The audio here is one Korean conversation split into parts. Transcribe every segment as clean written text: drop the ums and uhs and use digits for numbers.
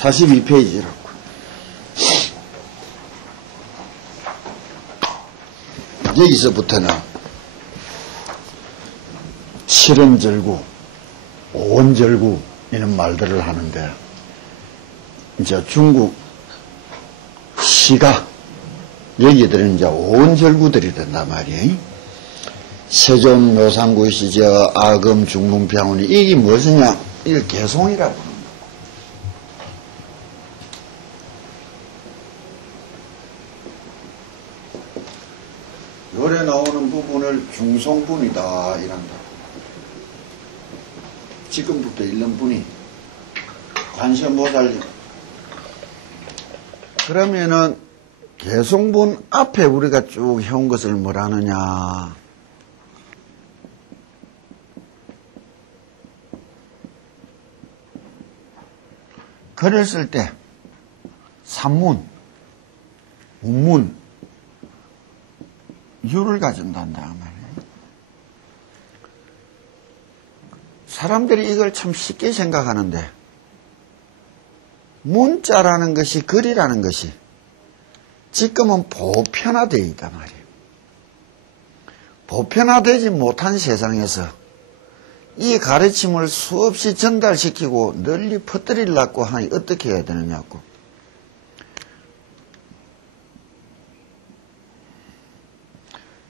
42페이지라고. 여기서부터는 7원절구, 5원절구 이런 말들을 하는데, 이제 중국 시가 여기들은 이제 5원절구들이 된단 말이에요. 세종, 노상구, 시저, 아금, 중문, 병원이 이게 무엇이냐? 이걸 개송이라고 합니다. 노래 나오는 부분을 중송분이다 이란다. 지금부터 읽는 분이 관심 못 알리. 그러면은 개송분 앞에 우리가 쭉 해온 것을 뭐라 하느냐? 글을 쓸 때 산문, 문문, 유를 가진단다 말이에요. 사람들이 이걸 참 쉽게 생각하는데, 문자라는 것이, 글이라는 것이 지금은 보편화되어 있단 말이에요. 보편화되지 못한 세상에서 이 가르침을 수없이 전달시키고 널리 퍼뜨리려고 하니 어떻게 해야 되느냐고.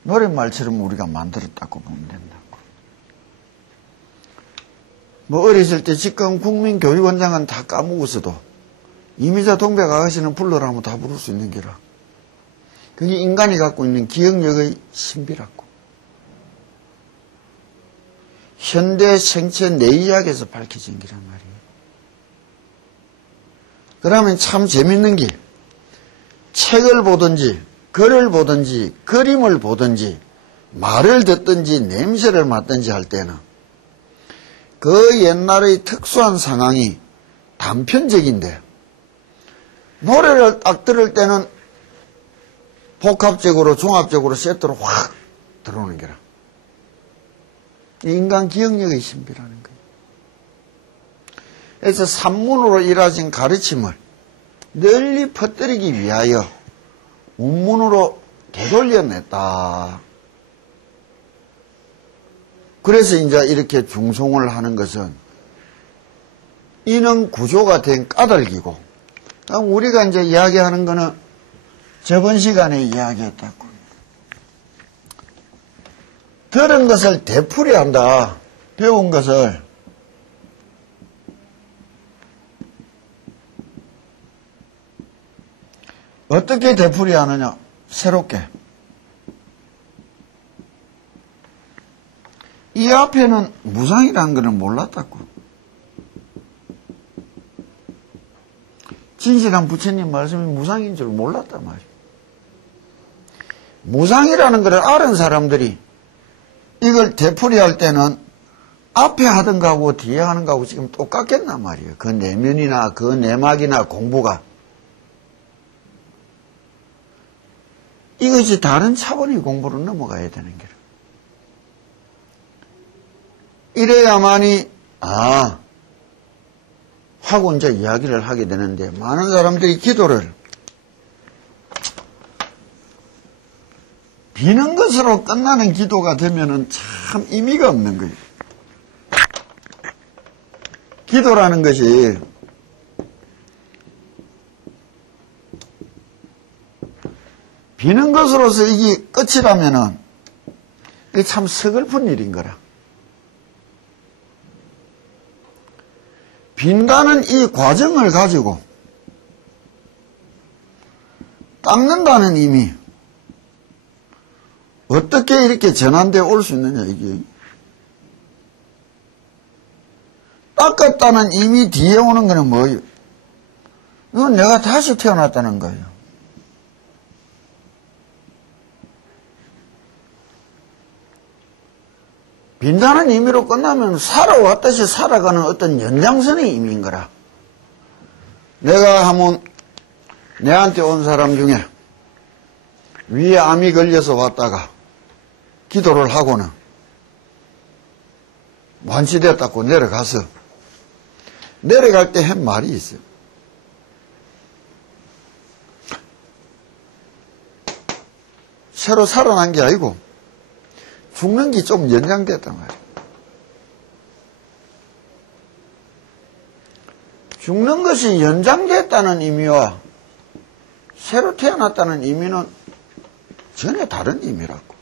노랫말처럼 우리가 만들었다고 보면 된다고. 뭐 어렸을 때 지금 국민교육원장은 다 까먹었어도 이미자 동백 아가씨는 불러라면 다 부를 수 있는 게라. 그게 인간이 갖고 있는 기억력의 신비라고. 현대 생체 내의학에서 밝혀진 기란 말이에요. 그러면 참 재밌는 게, 책을 보든지 글을 보든지 그림을 보든지 말을 듣든지 냄새를 맡든지 할 때는 그 옛날의 특수한 상황이 단편적인데, 노래를 딱 들을 때는 복합적으로 종합적으로 세트로 확 들어오는 게라. 인간 기억력의 신비라는 거예요. 그래서 산문으로 이루어진 가르침을 널리 퍼뜨리기 위하여 문문으로 되돌려냈다. 그래서 이제 이렇게 중송을 하는 것은 이는 구조가 된 까닭이고, 우리가 이제 이야기하는 거는 저번 시간에 이야기했다고. 들은 것을 되풀이한다. 배운 것을. 어떻게 되풀이하느냐? 새롭게. 이 앞에는 무상이라는 것은 몰랐다고. 진실한 부처님 말씀이 무상인 줄 몰랐단 말이에요. 무상이라는 것을 아는 사람들이 이걸 되풀이할 때는 앞에 하던 거하고 뒤에 하는 거하고 지금 똑같겠단 말이에요. 그 내면이나 그 내막이나 공부가. 이것이 다른 차원의 공부로 넘어가야 되는 거라. 이래야만이 하고 이제 이야기를 하게 되는데, 많은 사람들이 기도를 비는 것으로 끝나는 기도가 되면은 참 의미가 없는 거예요. 기도라는 것이 비는 것으로서 이게 끝이라면은 이게 참 서글픈 일인 거라. 빈다는 이 과정을 가지고 닦는다는 의미, 어떻게 이렇게 전환되어 올 수 있느냐, 이게. 닦았다는 의미 뒤에 오는 거는 뭐예요? 이건 내가 다시 태어났다는 거예요. 빈다는 의미로 끝나면 살아왔듯이 살아가는 어떤 연장선의 의미인 거라. 내가 한번 내한테 온 사람 중에 위에 암이 걸려서 왔다가 기도를 하고는 완치됐다고 내려가서 내려갈 때 한 말이 있어요. 새로 살아난 게 아니고 죽는 게 좀 연장됐단 말이에요. 죽는 것이 연장됐다는 의미와 새로 태어났다는 의미는 전혀 다른 의미라고.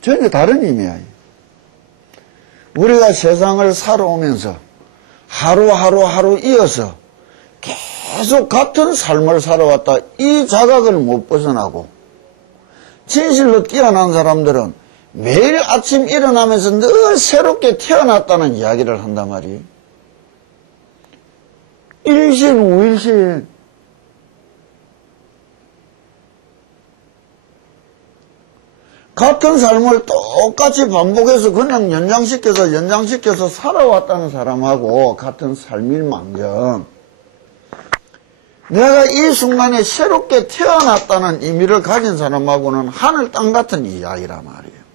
전혀 다른 의미야. 우리가 세상을 살아오면서 하루 이어서 계속 같은 삶을 살아왔다. 이 자각을 못 벗어나고 진실로 뛰어난 사람들은 매일 아침 일어나면서 늘 새롭게 태어났다는 이야기를 한단 말이에요. 일신 우일신. 같은 삶을 똑같이 반복해서 그냥 연장시켜서 살아왔다는 사람하고 같은 삶일망정 내가 이 순간에 새롭게 태어났다는 의미를 가진 사람하고는 하늘 땅 같은 이야기란 말이에요.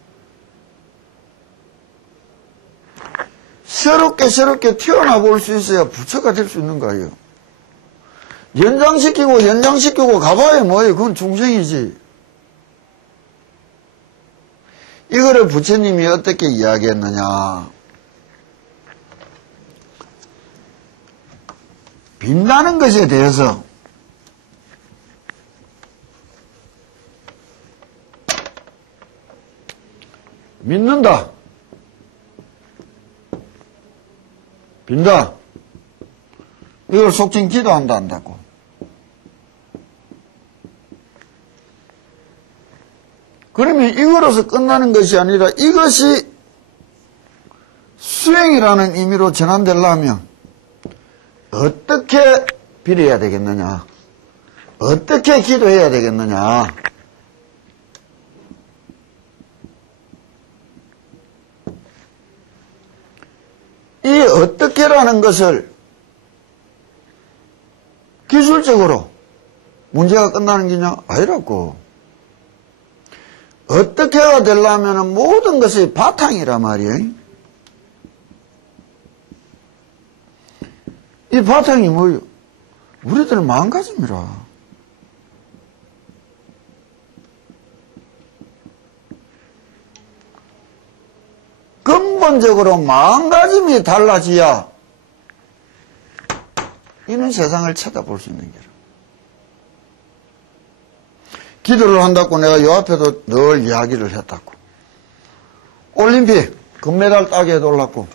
새롭게 태어나 볼 수 있어야 부처가 될 수 있는 거예요. 연장시키고 가봐야 뭐예요? 그건 중생이지. 이거를 부처님이 어떻게 이야기했느냐. 빈다는 것에 대해서 믿는다. 빈다. 이걸 속칭 기도한다 한다고. 그러면 이거로서 끝나는 것이 아니라 이것이 수행이라는 의미로 전환되려면 어떻게 빌어야 되겠느냐? 어떻게 기도해야 되겠느냐? 이 어떻게라는 것을 기술적으로 문제가 끝나는 게냐? 아니라고. 어떻게가 되려면 모든 것의 바탕이란 말이에요. 이 바탕이 뭐예요? 우리들 마음가짐이라. 근본적으로 마음가짐이 달라져야 이는 세상을 쳐다볼 수 있는 게라. 기도를 한다고 내가 요 앞에도 늘 이야기를 했다고. 올림픽 금메달 따게 해달라고.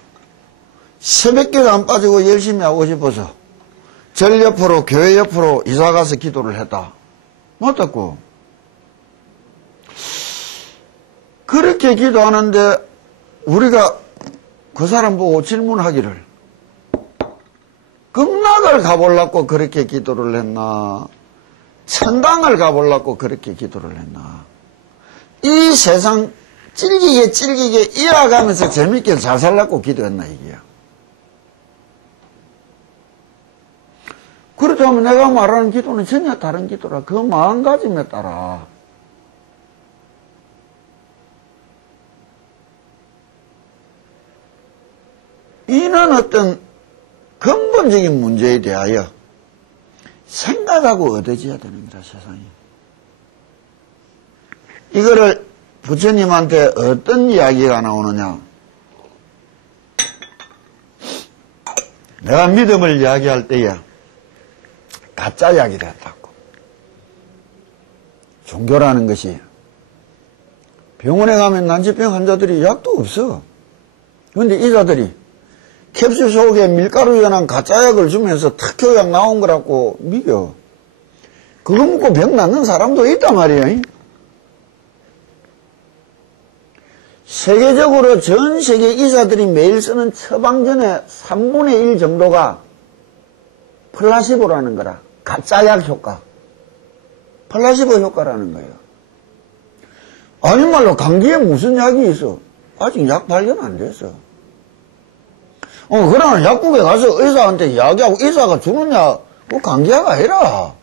새벽기도 안 빠지고 열심히 하고 싶어서 절 옆으로 교회 옆으로 이사가서 기도를 했다. 맞다고. 그렇게 기도하는데 우리가 그 사람 보고 질문하기를 극락을 가보려고 그렇게 기도를 했나 천당을 가보려고 그렇게 기도를 했나. 이 세상 찔기게 이어가면서 재밌게 잘 살려고 기도했나 이게야. 그렇다면 내가 말하는 기도는 전혀 다른 기도라. 그 마음가짐에 따라. 이는 어떤 근본적인 문제에 대하여 생각하고 얻어져야 되는 거라, 세상이. 이거를 부처님한테 어떤 이야기가 나오느냐. 내가 믿음을 이야기할 때에 가짜 이야기를 했다고. 종교라는 것이 병원에 가면 난치병 환자들이 약도 없어. 그런데 의사들이 캡슐 속에 밀가루 연한 가짜 약을 주면서 특효약 나온 거라고 믿어. 그거 먹고 병 낫는 사람도 있단 말이에요. 세계적으로 전 세계 의사들이 매일 쓰는 처방전의 3분의 1 정도가 플라시보라는 거라. 가짜약 효과. 플라시보 효과라는 거예요. 아니 말로 감기에 무슨 약이 있어? 아직 약 발견 안 됐어. 그러면 약국에 가서 의사한테 이야기하고 의사가 주는 약, 뭐 감기약 아니라.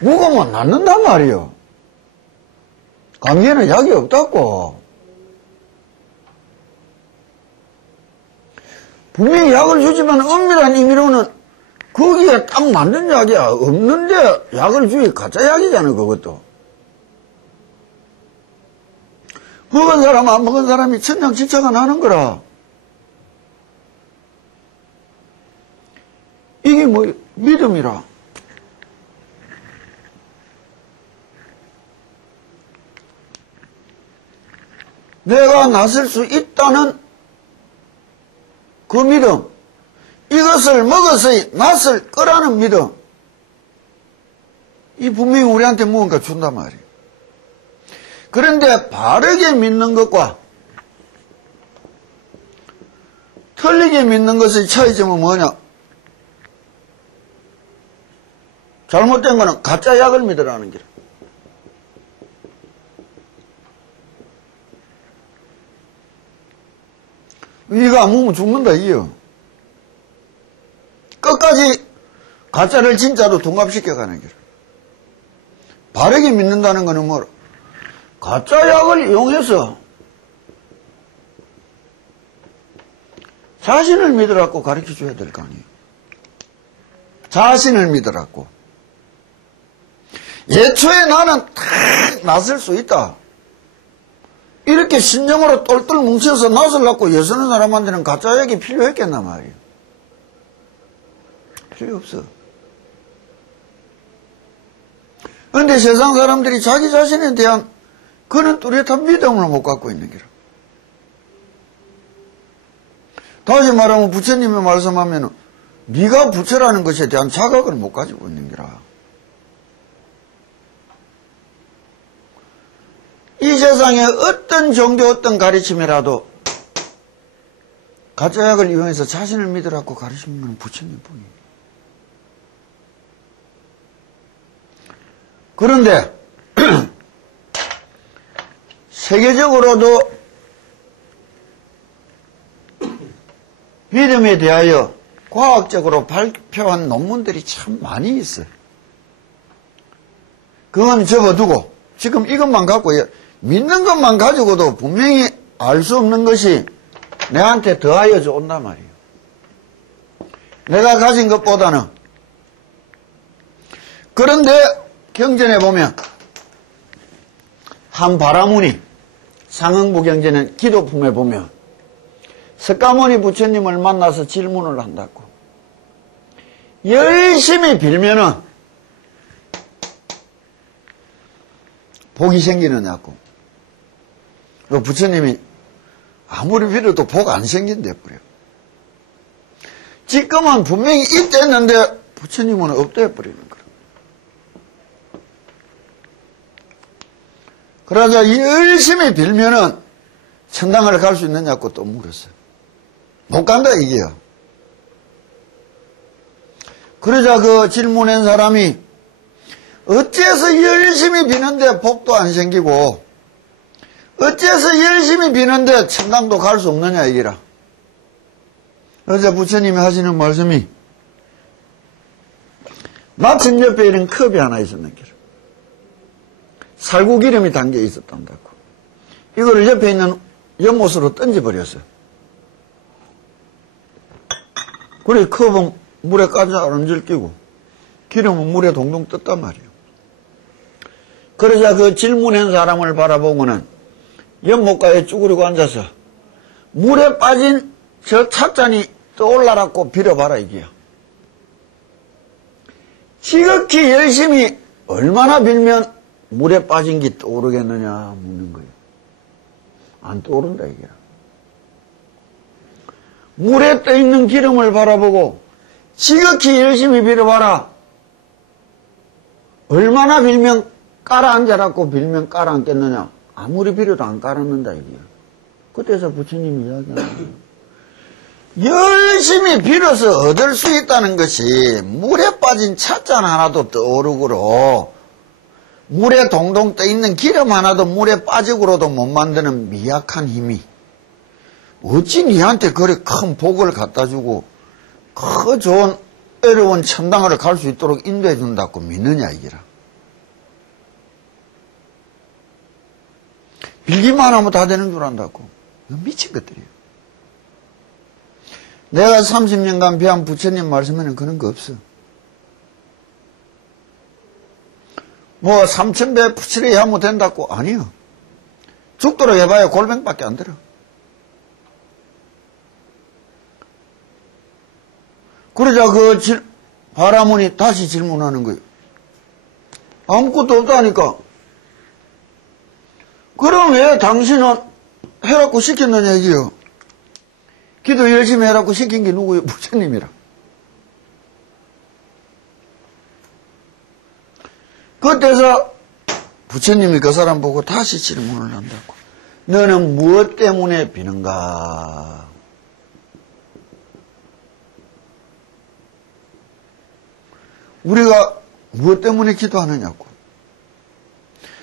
먹으면 낫는단 말이요. 감기에는 약이 없다고. 분명히 약을 주지만 엄밀한 의미로는 거기에 딱 맞는 약이야. 없는데 약을 주기 가짜 약이잖아, 그것도. 먹은 사람, 안 먹은 사람이 천냥지차가 나는 거라. 이게 뭐, 믿음이라. 내가 나설 수 있다는 그 믿음, 이것을 먹어서야 낫을 거라는 믿음, 이 분명히 우리한테 무언가 준단 말이에요. 그런데 바르게 믿는 것과 틀리게 믿는 것의 차이점은 뭐냐? 잘못된 거는 가짜 약을 믿으라는 길. 이거 안 먹으면 죽는다, 이요. 끝까지 가짜를 진짜로 둔갑시켜가는 길. 바르게 믿는다는 거는 뭐라? 가짜 약을 이용해서 자신을 믿으라고 가르쳐 줘야 될 거 아니에요. 자신을 믿으라고. 예초에 나는 다 나설 수 있다. 이렇게 신념으로 똘똘 뭉쳐서 나서려고 예서는 사람한테는 가짜 약이 필요했겠나 말이에요. 필요 없어. 그런데 세상 사람들이 자기 자신에 대한 그는 뚜렷한 믿음을 못 갖고 있는 거라. 다시 말하면 부처님이 말씀하면 네가 부처라는 것에 대한 자각을 못 가지고 있는 거라. 이 세상에 어떤 종교, 어떤 가르침이라도 가짜 약을 이용해서 자신을 믿으라고 가르치는 건 부처님 뿐이에요. 그런데 세계적으로도 믿음에 대하여 과학적으로 발표한 논문들이 참 많이 있어요. 그건 접어두고 지금 이것만 갖고 믿는 것만 가지고도 분명히 알 수 없는 것이 내한테 더하여져 온단 말이에요. 내가 가진 것보다는. 그런데 경전에 보면 한 바라문이 상응부 경전의 기도품에 보면 석가모니 부처님을 만나서 질문을 한다고. 열심히 빌면은 복이 생기느냐고. 부처님이 아무리 빌어도 복 안 생긴대 버려. 지금은 분명히 있댔는데 부처님은 없대 버리는 거야. 그러자 열심히 빌면은 천당을 갈 수 있느냐고 또 물었어요. 못 간다 이게요. 그러자 그 질문한 사람이 어째서 열심히 비는데 복도 안 생기고 어째서 열심히 비는데 천당도 갈 수 없느냐 이기라. 그러자 부처님이 하시는 말씀이 마침 옆에 이런 컵이 하나 있었는 게라. 살구기름이 담겨 있었단다고. 이거를 옆에 있는 연못으로 던져버렸어요. 그래 컵은 물에 가자른질 끼고 기름은 물에 동동 떴단 말이에요. 그러자 그 질문한 사람을 바라보고는 연못가에 쭈그리고 앉아서 물에 빠진 저 찻잔이 떠올라라고 빌어봐라 이게요. 지극히 열심히 얼마나 빌면 물에 빠진 게 떠오르겠느냐 묻는 거예요. 안 떠오른다 이게요. 물에 떠있는 기름을 바라보고 지극히 열심히 빌어봐라. 얼마나 빌면 깔아앉아라고 빌면 깔아앉겠느냐. 아무리 빌어도 안 깔아앉는다 이게요. 그때서 부처님이 이야기하는 열심히 빌어서 얻을 수 있다는 것이 물에 빠진 찻잔 하나도 떠오르고로 물에 동동 떠있는 기름 하나도 물에 빠지고로도 못 만드는 미약한 힘이 어찌 니한테 그리 큰 복을 갖다 주고 그 좋은 어려운 천당을 갈 수 있도록 인도해 준다고 믿느냐 이기라. 빌기만 하면 다 되는 줄 안다고. 미친 것들이에요. 내가 30년간 배운 부처님 말씀에는 그런 거 없어. 뭐 3000배 부치레 하면 된다고? 아니요. 죽도록 해봐야 골뱅밖에 안 들어. 그러자 바라문이 다시 질문하는 거예요. 아무것도 없다니까. 그럼 왜 당신은 해라고 시켰느냐 이게요. 기도 열심히 해라고 시킨 게 누구예요? 부처님이라. 그때서 부처님이 그 사람 보고 다시 질문을 한다고. 너는 무엇 때문에 비는가? 우리가 무엇 때문에 기도하느냐고.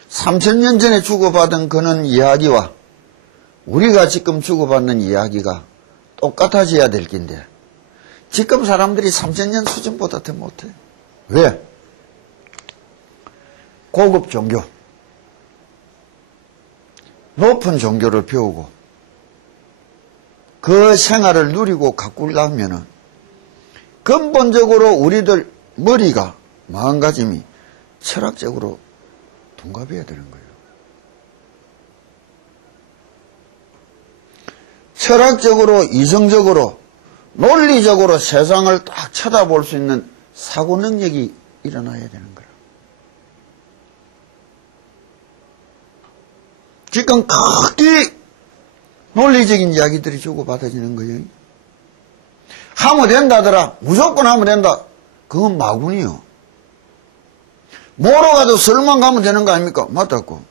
3000년 전에 주고받은 그런 이야기와 우리가 지금 주고받는 이야기가 똑같아져야 될 긴데 지금 사람들이 3000년 수준보다 더 못해. 왜? 고급 종교, 높은 종교를 배우고 그 생활을 누리고 가꾸려면 근본적으로 우리들 머리가 마음가짐이 철학적으로 둔갑해야 되는 거예요. 철학적으로, 이성적으로, 논리적으로 세상을 딱 쳐다볼 수 있는 사고 능력이 일어나야 되는 거예요. 지금 크게 논리적인 이야기들이 주고받아지는 거예요. 하면 된다더라. 무조건 하면 된다. 그건 마군이요. 모로 가도 서울만 가면 되는 거 아닙니까? 맞다고.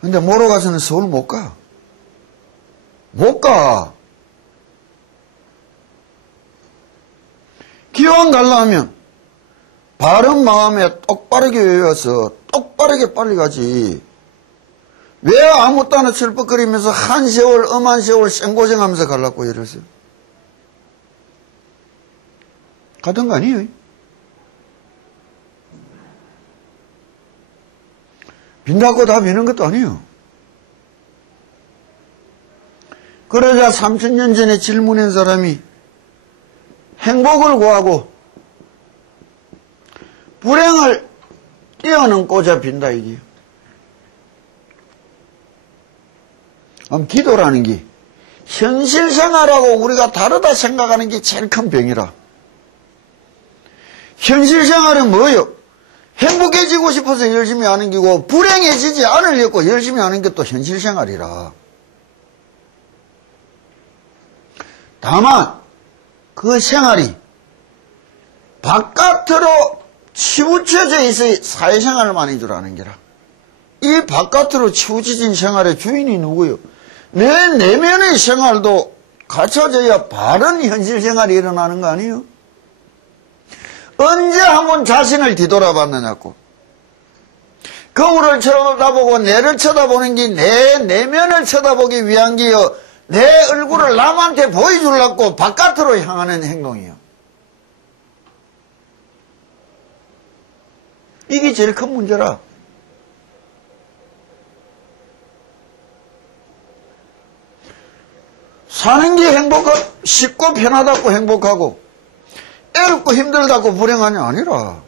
근데 모로 가서는 서울 못 가. 못 가. 기왕 가려면 바른 마음에 똑바르게 외워서 똑바르게 빨리 가지. 왜 아무것도 안 철퍽거리면서 한 세월, 엄한 세월 생고생하면서 가려고 이러세요? 가던 거 아니에요? 빈다고 다 비는 것도 아니에요. 그러자 3000년 전에 질문한 사람이 행복을 구하고 불행을 뛰어넘고자 빈다 이게요. 기도라는 게 현실 생활하고 우리가 다르다 생각하는 게 제일 큰 병이라. 현실 생활은 뭐예요? 행복해지고 싶어서 열심히 하는 게고 불행해지지 않으려고 열심히 하는 게 또 현실 생활이라. 다만 그 생활이 바깥으로 치우쳐져 있어야 사회생활만인 줄 아는 게라. 이 바깥으로 치우쳐진 생활의 주인이 누구요? 내 내면의 생활도 갖춰져야 바른 현실 생활이 일어나는 거 아니에요? 언제 한번 자신을 뒤돌아봤느냐고. 거울을 쳐다보고 내를 쳐다보는 게 내 내면을 쳐다보기 위한 게요. 내 얼굴을 남한테 보여주려고 바깥으로 향하는 행동이에요. 이게 제일 큰 문제라. 사는 게 쉽고 편하다고 행복하고 애롭고 힘들다고 불행하냐 아니라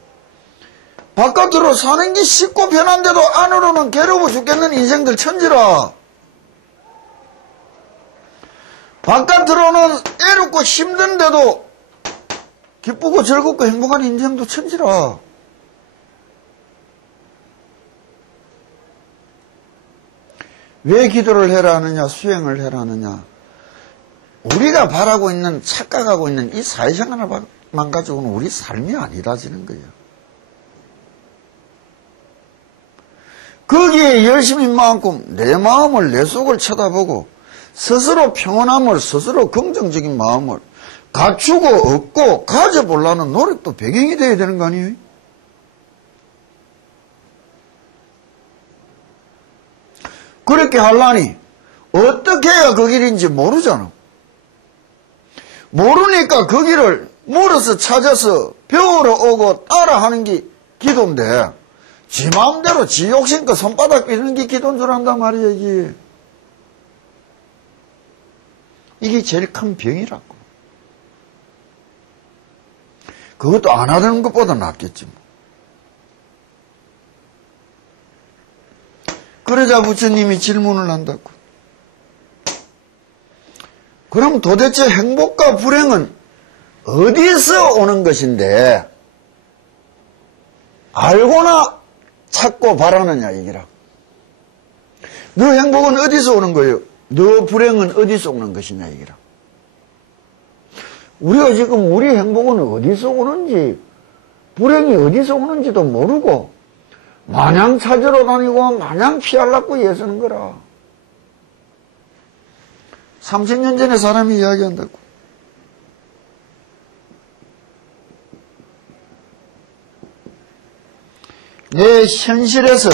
바깥으로 사는 게 쉽고 편한데도 안으로는 괴로워 죽겠는 인생들 천지라. 바깥으로는 애롭고 힘든데도 기쁘고 즐겁고 행복한 인생도 천지라. 왜 기도를 해라 하느냐, 수행을 해라 하느냐. 우리가 바라고 있는, 착각하고 있는 이 사회생활만 가지고는 우리 삶이 아니라지는 거예요. 거기에 열심인 만큼 내 마음을, 내 속을 쳐다보고 스스로 평온함을, 스스로 긍정적인 마음을 갖추고 얻고 가져보려는 노력도 배경이 되어야 되는 거 아니에요? 그렇게 하려니 어떻게 해야 그 길인지 모르잖아. 모르니까 그 길을 물어서 찾아서 배우러 오고 따라하는 게 기도인데 지 마음대로 지 욕심껏 손바닥 삐는 게 기도인 줄 안단 말이야. 이게 제일 큰 병이라고. 그것도 안 하는 것보다 낫겠지 뭐. 그러자 부처님이 질문을 한다고. 그럼 도대체 행복과 불행은 어디서 오는 것인데 알고나 찾고 바라느냐 얘기라. 너 행복은 어디서 오는 거예요? 너 불행은 어디서 오는 것이냐 얘기라. 우리가 지금 우리 행복은 어디서 오는지 불행이 어디서 오는지도 모르고 마냥 찾으러 다니고 마냥 피하려고 애쓰는 거라. 30년 전에 사람이 이야기한다고. 내 현실에서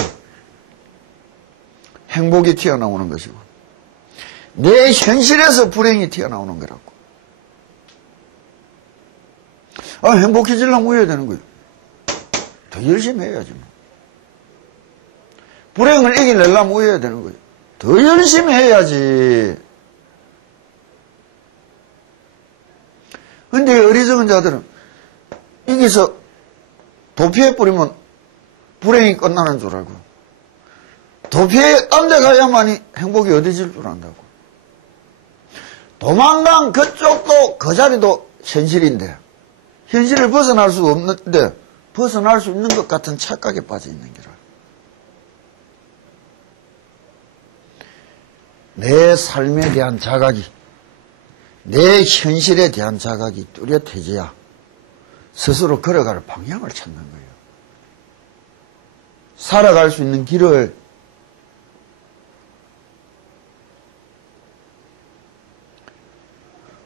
행복이 튀어나오는 것이고 내 현실에서 불행이 튀어나오는 거라고. 행복해지려면 뭐 해야 되는 거예요? 더 열심히 해야지 뭐. 불행을 이겨내려면 뭐 해야 되는 거예요? 더 열심히 해야지. 근데 어리석은 자들은 여기서 도피해 뿌리면 불행이 끝나는 줄 알고 도피해 딴 데 가야만이 행복이 얻어질 줄 안다고. 도망간 그쪽도 그 자리도 현실인데 현실을 벗어날 수 없는데 벗어날 수 있는 것 같은 착각에 빠져 있는 게라. 내 삶에 대한 자각이 내 현실에 대한 자각이 뚜렷해져야 스스로 걸어갈 방향을 찾는 거예요. 살아갈 수 있는 길을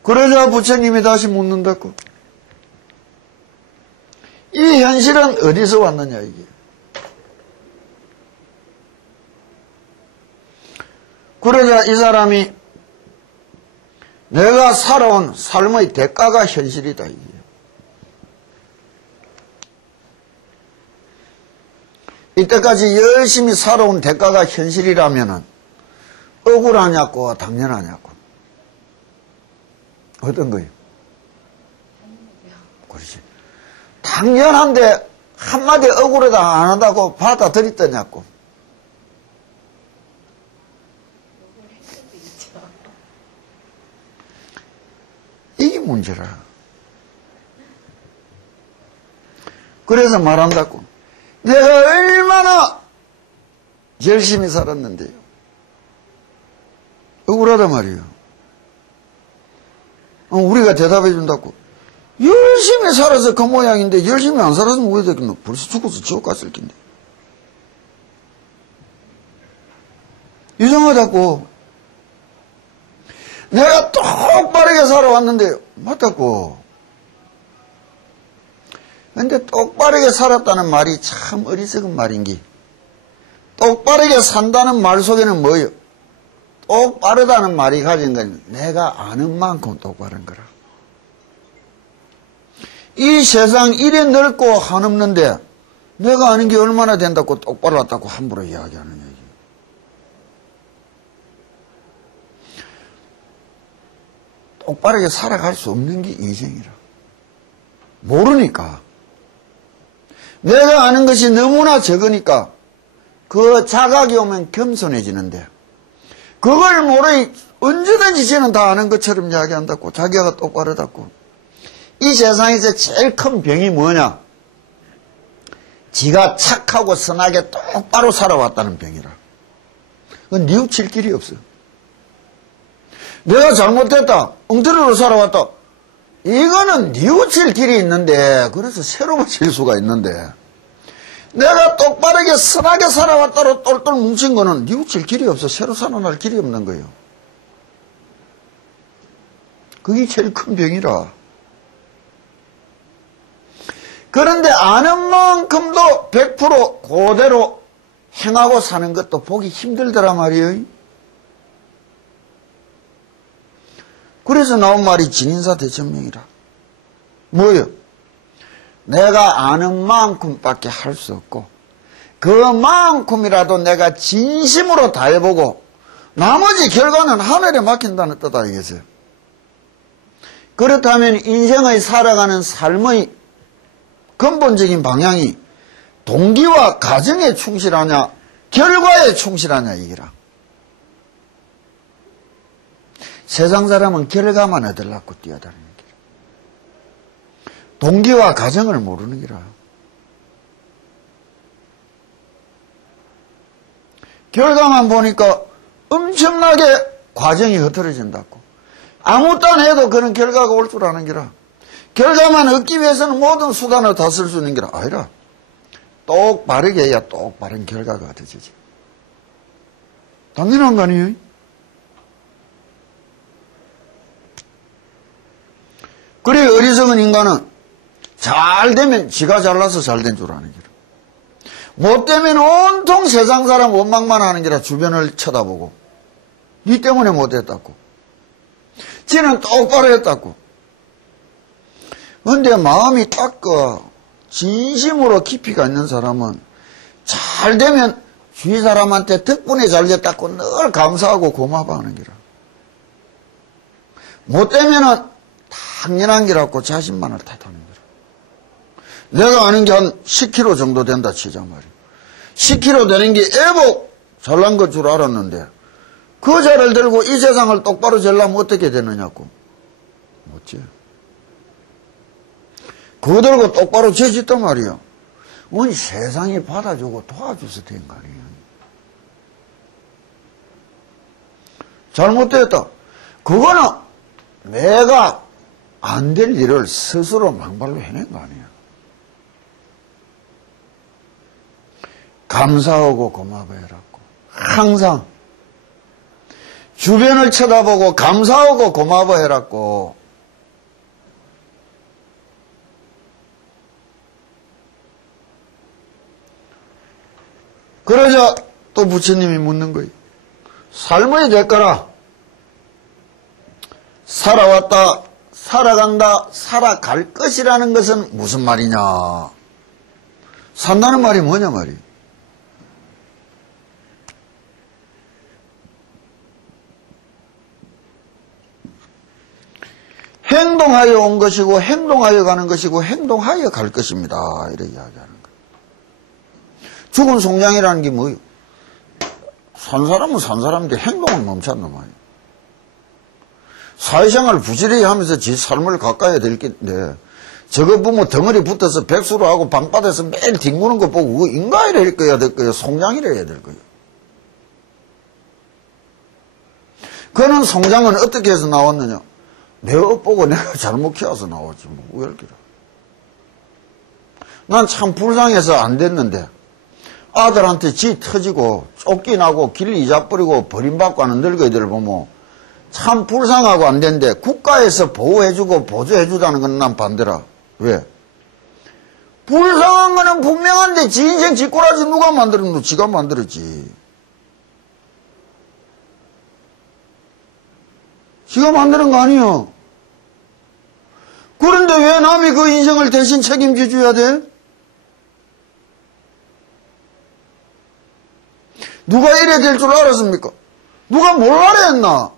그러자 부처님이 다시 묻는다고. 이 현실은 어디서 왔느냐 이게. 그러자 이 사람이 내가 살아온 삶의 대가가 현실이다 이게. 이때까지 열심히 살아온 대가가 현실이라면은 억울하냐고 당연하냐고. 어떤 거예요? 그렇지. 당연한데 한마디 억울하다 안 한다고 받아들였더냐고. 이게 문제라. 그래서 말한다고. 내가 얼마나 열심히 살았는데요. 억울하단 말이에요. 우리가 대답해 준다고. 열심히 살아서 그 모양인데 열심히 안 살았으면 왜 되겠노? 벌써 죽어서 지옥 갔을 텐데. 이상하다고. 내가 똑바르게 살아왔는데 맞다고. 근데 똑바르게 살았다는 말이 참 어리석은 말인기. 똑바르게 산다는 말 속에는 뭐예요? 똑바르다는 말이 가진 건 내가 아는 만큼 똑바른 거라. 이 세상 이래 넓고 한없는데 내가 아는 게 얼마나 된다고 똑바랐다고 함부로 이야기하는 얘기. 똑바르게 살아갈 수 없는 게 인생이라. 모르니까. 내가 아는 것이 너무나 적으니까 그 자각이 오면 겸손해지는데 그걸 모르니 언제든지 쟤는 다 아는 것처럼 이야기한다고. 자기가 똑바르다고. 이 세상에서 제일 큰 병이 뭐냐? 지가 착하고 선하게 똑바로 살아왔다는 병이라. 그건 뉘우칠 길이 없어. 내가 잘못했다. 엉터리로 살아왔다. 이거는 뉘우칠 길이 있는데 그래서 새로워질 수가 있는데 내가 똑바르게 선하게 살아왔다로 똘똘 뭉친 거는 뉘우칠 길이 없어. 새로 살아날 길이 없는 거예요. 그게 제일 큰 병이라. 그런데 아는 만큼도 100% 그대로 행하고 사는 것도 보기 힘들더라 말이에요. 그래서 나온 말이 진인사 대천명이라. 뭐예요? 내가 아는 만큼밖에 할 수 없고 그만큼이라도 내가 진심으로 다 해보고 나머지 결과는 하늘에 맡긴다는 뜻 아니겠어요? 그렇다면 인생의 살아가는 삶의 근본적인 방향이 동기와 가정에 충실하냐 결과에 충실하냐 이기라. 세상 사람은 결과만 얻으려고 뛰어다니는 기라. 동기와 가정을 모르는 기라. 결과만 보니까 엄청나게 과정이 흐트러진다고. 아무것도 안 해도 그런 결과가 올 줄 아는 기라. 결과만 얻기 위해서는 모든 수단을 다 쓸 수 있는 기라. 아니라 똑바르게 해야 똑바른 결과가 얻어지지. 당연한 거 아니에요? 그래 어리석은 인간은 잘 되면 지가 잘나서 잘 된 줄 아는 기라. 못 되면 온통 세상 사람 원망만 하는 기라. 주변을 쳐다보고 니 때문에 못했다고. 지는 똑바로 했다고. 근데 마음이 딱 진심으로 깊이가 있는 사람은 잘 되면 주위 사람한테 덕분에 잘 됐다고 늘 감사하고 고마워하는 기라. 못 되면은 당연한 기라고 자신만을 탓하는 기라. 내가 아는 게 한 10kg 정도 된다 치자 말이야. 10kg 되는 게 애복 잘난 것 줄 알았는데 그 자를 들고 이 세상을 똑바로 재려면 어떻게 되느냐고. 못지. 그거 들고 똑바로 재짓단 말이야. 원 세상이 받아주고 도와줘서 된 거 아니야. 잘못됐다. 그거는 내가 안 될 일을 스스로 망발로 해낸 거 아니야. 감사하고 고마워해라고. 항상 주변을 쳐다보고 감사하고 고마워해라고. 그러자 또 부처님이 묻는 거예요. 삶의 대가라. 살아왔다, 살아간다, 살아갈 것이라는 것은 무슨 말이냐. 산다는 말이 뭐냐 말이에요. 행동하여 온 것이고 행동하여 가는 것이고 행동하여 갈 것입니다. 이렇게 이야기하는 거예요. 죽은 송장이라는 게 뭐예요? 산 사람은 산 사람인데 행동을 멈췄단 말이에요. 사회생활을 부지런히 하면서 지 삶을 가까이 될 텐데 저거 보면 덩어리 붙어서 백수로 하고 방바닥에서 매일 뒹구는 거 보고 그거 인간이라 해야 될 거예요? 송장이라 해야 될 거예요? 그는 송장은 어떻게 해서 나왔느냐? 내 업보고 내가 잘못 키워서 나왔지 뭐 우열기라. 난 참 불쌍해서 안 됐는데 아들한테 지 터지고 쫓겨나고 길 잊어버리고 버림받고 하는 늙은이들을 보면 참 불쌍하고 안 된데 국가에서 보호해주고 보조해주다는 건 난 반대라. 왜? 불쌍한 거는 분명한데 지 인생 지 꼬라지 누가 만들었노? 지가 만들었지. 지가 만드는 거 아니요. 그런데 왜 남이 그 인생을 대신 책임져 줘야 돼? 누가 이래 될 줄 알았습니까? 누가 몰라라 했나?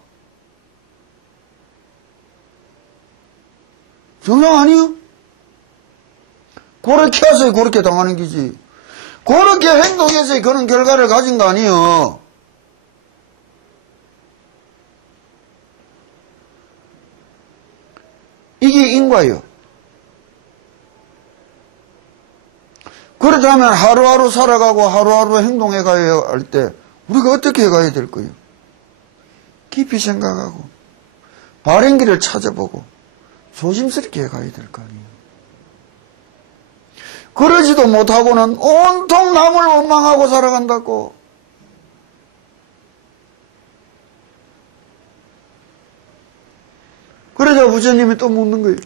정상 아니요? 그렇게 해서 그렇게 당하는 기지. 그렇게 행동해서 그런 결과를 가진 거 아니요? 이게 인과예요. 그렇다면 하루하루 살아가고 하루하루 행동해 가야 할 때 우리가 어떻게 해 가야 될 거예요? 깊이 생각하고 바른 길을 찾아보고 조심스럽게 해 가야 될 거 아니에요. 그러지도 못하고는 온통 남을 원망하고 살아간다고. 그러자 부처님이 또 묻는 거예요.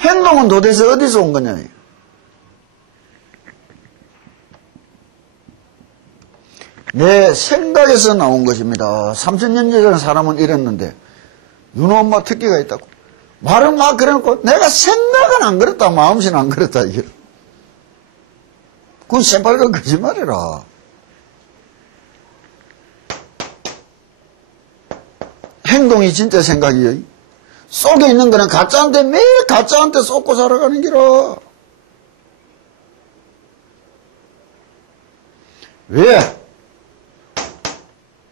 행동은 도대체 어디서 온 거냐? 내 생각에서 나온 것입니다. 3000년 전에 사람은 이랬는데 윤호 엄마 특기가 있다고. 말은 막 그래놓고 내가 생각은 안 그랬다. 마음씨는 안 그랬다. 이게. 그건 새빨간 거짓말이라. 행동이 진짜 생각이에요. 속에 있는 거는 가짜한테 매일 가짜한테 쏟고 살아가는 기라. 왜?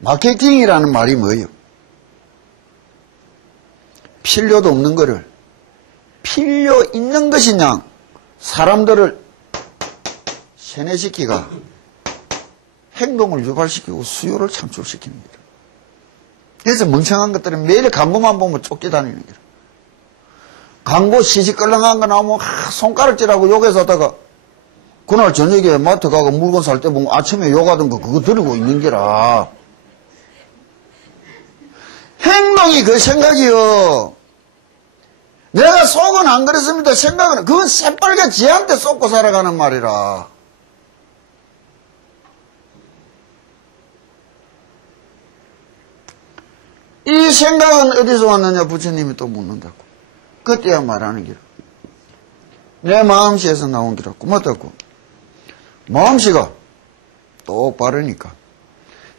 마케팅이라는 말이 뭐예요? 필요도 없는 거를 필요 있는 것이냐 사람들을 세뇌시키가 행동을 유발시키고 수요를 창출시키는 거예요. 그래서 멍청한 것들은 매일 광고만 보면 쫓겨다니는 거예요. 광고 시시껄렁한 거 나오면 손가락질하고 욕해서 하다가 그날 저녁에 마트 가고 물건 살 때 보면 아침에 욕하던 거 그거 들고 있는 게라. 행동이 그 생각이요. 내가 속은 안 그랬습니다. 생각은 그건 새빨개 지한테 쏟고 살아가는 말이라. 이 생각은 어디서 왔느냐 부처님이 또 묻는다고. 그때야 말하는 기라. 내 마음씨에서 나온 기라고. 뭐다고? 마음씨가 똑바르니까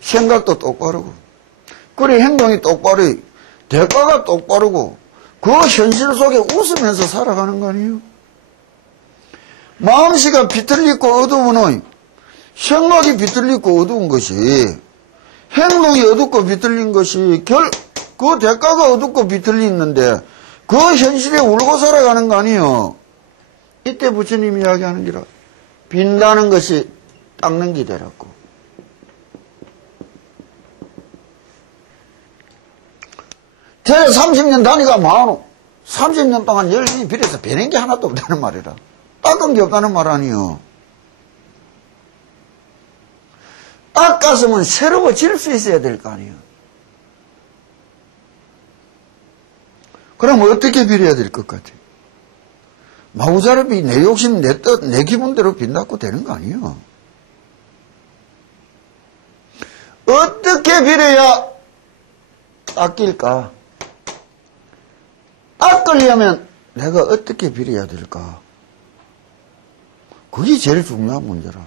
생각도 똑바르고 그래 행동이 똑바르 대가가 똑바르고 그 현실 속에 웃으면서 살아가는 거 아니에요? 마음씨가 비틀리고 어두우면 생각이 비틀리고 어두운 것이 행동이 어둡고 비틀린 것이 그 대가가 어둡고 비틀리는데 그 현실에 울고 살아가는 거 아니에요? 이때 부처님이 이야기하는 기라. 빈다는 것이 닦는 기대라고. 대략 30년 단위가 많어. 30년 동안 열심히 빌어서 배는 게 하나도 없다는 말이라. 닦은 게 없다는 말 아니에요. 닦았으면 새로워질 수 있어야 될 거 아니에요. 그럼 어떻게 빌어야 될 것 같아요? 마구자르비 내 욕심, 내 뜻, 내 기분대로 빈다고 되는 거 아니에요. 어떻게 빌어야 닦일까? 닦으려면 내가 어떻게 빌어야 될까? 그게 제일 중요한 문제라.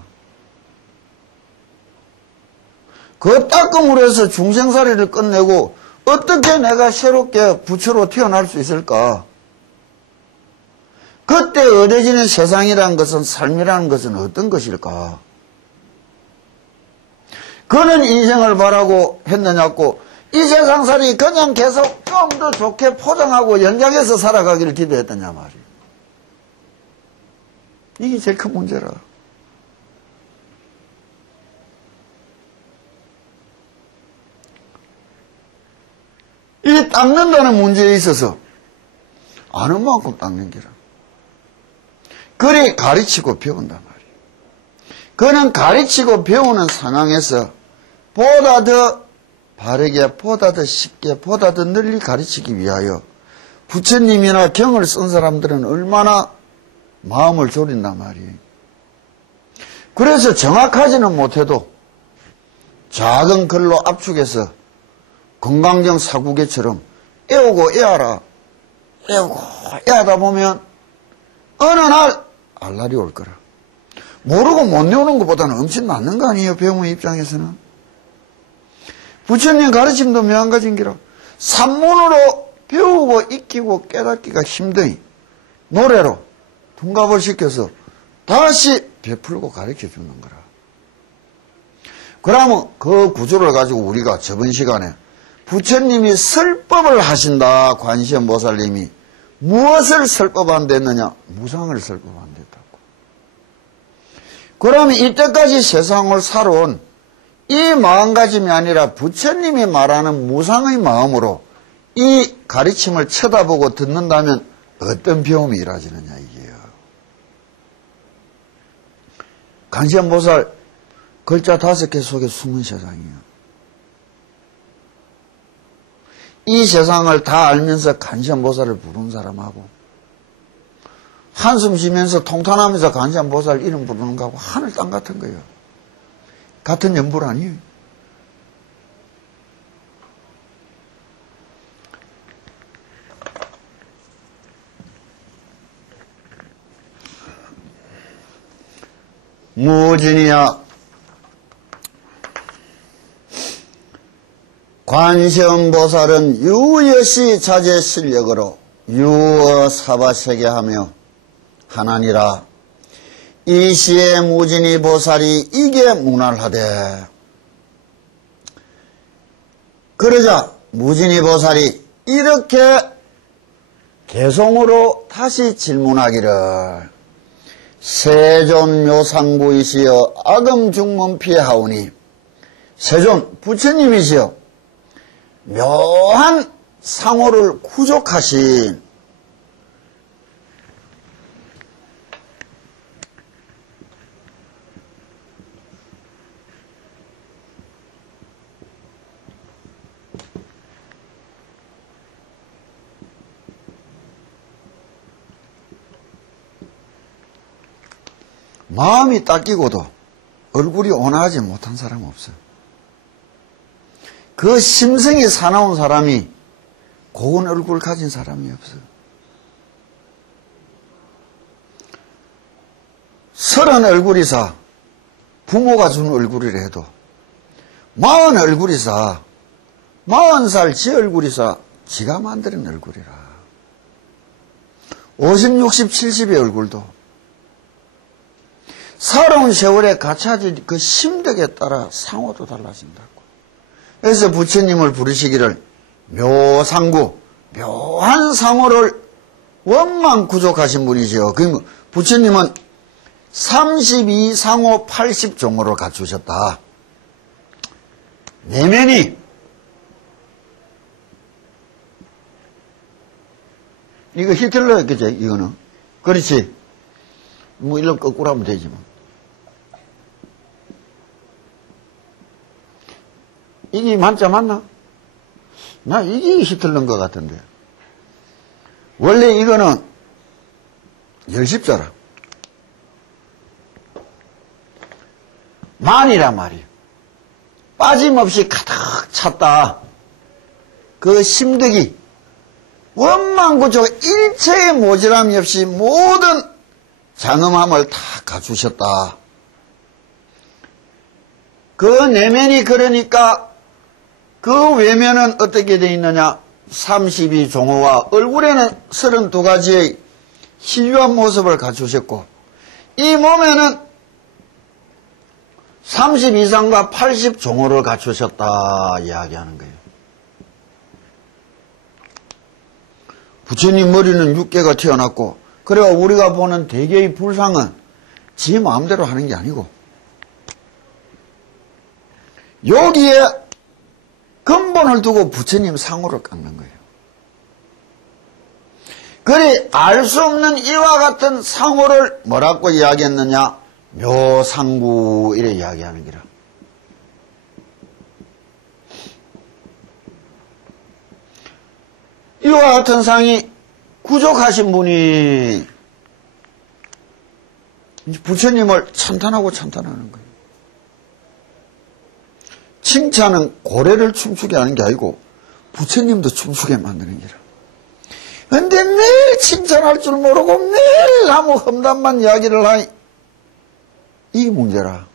그 닦음으로 해서 중생살이를 끝내고 어떻게 내가 새롭게 부처로 태어날 수 있을까? 그때 얻어지는 세상이라는 것은 삶이라는 것은 어떤 것일까? 그는 인생을 바라고 했느냐고 이 세상살이 그냥 계속 좀 더 좋게 포장하고 연장해서 살아가기를 기도했더냐 말이에요. 이게 제일 큰 문제라. 이 닦는다는 문제에 있어서 아는 만큼 닦는 기라. 그리 가르치고 배운단 말이에요. 그는 가르치고 배우는 상황에서 보다 더 바르게, 보다 더 쉽게, 보다 더 널리 가르치기 위하여 부처님이나 경을 쓴 사람들은 얼마나 마음을 졸인단 말이에요. 그래서 정확하지는 못해도 작은 글로 압축해서 건강경 사구개처럼 애우고 애하라. 애우고 애하다 보면 어느 날 알날이 올 거라. 모르고 못 외우는 것보다는 엄청 낫는 거 아니에요? 배우는 입장에서는. 부처님 가르침도 매한가지인 기라. 산문으로 배우고 익히고 깨닫기가 힘드니 노래로 둔갑을 시켜서 다시 베풀고 가르쳐 주는 거라. 그러면 그 구조를 가지고 우리가 저번 시간에 부처님이 설법을 하신다. 관세음보살님이 무엇을 설법한댔느냐? 무상을 설법한댔다고. 그러면 이때까지 세상을 살아온 이 마음가짐이 아니라 부처님이 말하는 무상의 마음으로 이 가르침을 쳐다보고 듣는다면 어떤 배움이 이루어지느냐 이게요. 관세음보살 글자 5개 속에 숨은 세상이에요. 이 세상을 다 알면서 관세음보살을 부르는 사람하고 한숨 쉬면서 통탄하면서 관세음보살 이름 부르는 거하고 하늘 땅 같은 거예요. 같은 연불 아니에요. 무엇이냐? 관세음보살은 유여시 자제 실력으로 유어사바세계하며 하나니라. 이 시에 무진이 보살이 이게 문활하되. 그러자 무진이 보살이 이렇게 개송으로 다시 질문하기를 세존 묘상부이시여 악음 중문 피하오니. 세존 부처님이시여 묘한 상호를 구족하신 마음이 닦이고도 얼굴이 온화하지 못한 사람 없어요. 그 심성이 사나운 사람이 고운 얼굴 가진 사람이 없어요. 30 얼굴이사 부모가 준 얼굴이라 해도 40 얼굴이사 40살 지 얼굴이사 지가 만드는 얼굴이라. 50, 60, 70의 얼굴도 살아온 세월에 갖춰진 그 심덕에 따라 상호도 달라진다고. 그래서 부처님을 부르시기를 묘상구, 묘한 상호를 원만 구족하신 분이죠. 그러면 부처님은 32상호 80종호를 갖추셨다. 내면이 이거 히틀러였겠지, 이거는. 그렇지. 뭐 이런 거꾸로 하면 되지 뭐. 이게 만자 맞나? 나 이게 히틀러인 것 같은데. 원래 이거는 열십자라. 만이란 말이에요. 빠짐없이 가득 찼다. 그 심득이 원만구조 일체의 모자람이 없이 모든 장엄함을 다 갖추셨다. 그 내면이 그러니까 그 외면은 어떻게 되어 있느냐? 32종호와 얼굴에는 32가지의 희유한 모습을 갖추셨고 이 몸에는 32상과 80종호를 갖추셨다 이야기하는 거예요. 부처님 머리는 6개가 튀어났고 그래야 우리가 보는 대개의 불상은 지 마음대로 하는 게 아니고 여기에 근본을 두고 부처님 상호를 깎는 거예요. 그리 알 수 없는 이와 같은 상호를 뭐라고 이야기했느냐? 묘상부 이래 이야기하는 기라. 이와 같은 상이 구족하신 분이 부처님을 찬탄하고 찬탄하는 거예요. 칭찬은 고래를 춤추게 하는 게 아니고 부처님도 춤추게 만드는 기라. 근데 매일 칭찬할 줄 모르고 매일 아무 험담만 이야기를 하니 이게 문제라.